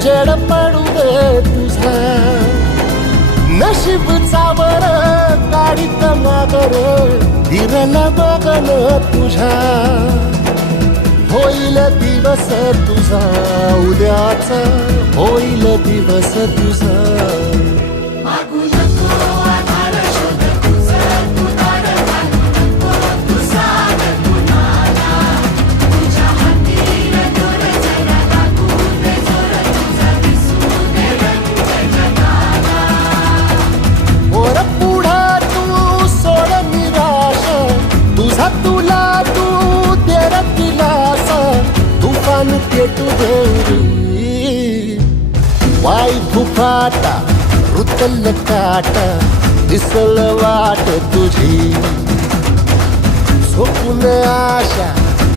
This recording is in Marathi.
उजेड पडू दे तुझा नशीब चावर काढीत मागर हिरल बगल तुझ्या होईल दिवस तुझा उद्याचा होईल दिवस तुझा तुला तू तेर दिलास तुफान पेटू देरी वाई फुफाटा रुतल काटा दिसल वाट तुझी झोपून आशा